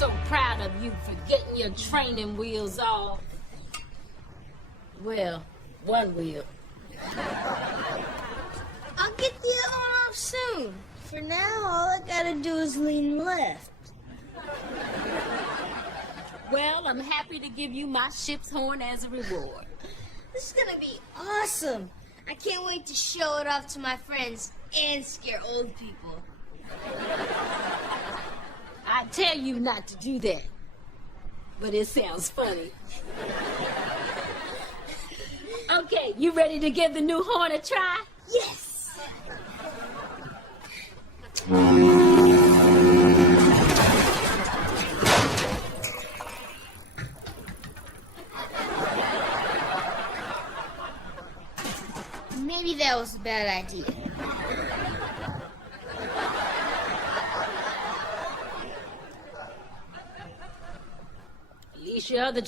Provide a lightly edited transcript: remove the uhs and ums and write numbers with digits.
so proud of you for getting your training wheels off. Well, one wheel. I'll get the other one off soon. For now, all I gotta do is lean left. Well, I'm happy to give you my ship's horn as a reward. This is gonna be awesome. I can't wait to show it off to my friends and scare old people. I tell you not to do that, but it sounds funny. Okay, you ready to give the new horn a try? Yes! Maybe that was a bad idea. At least your other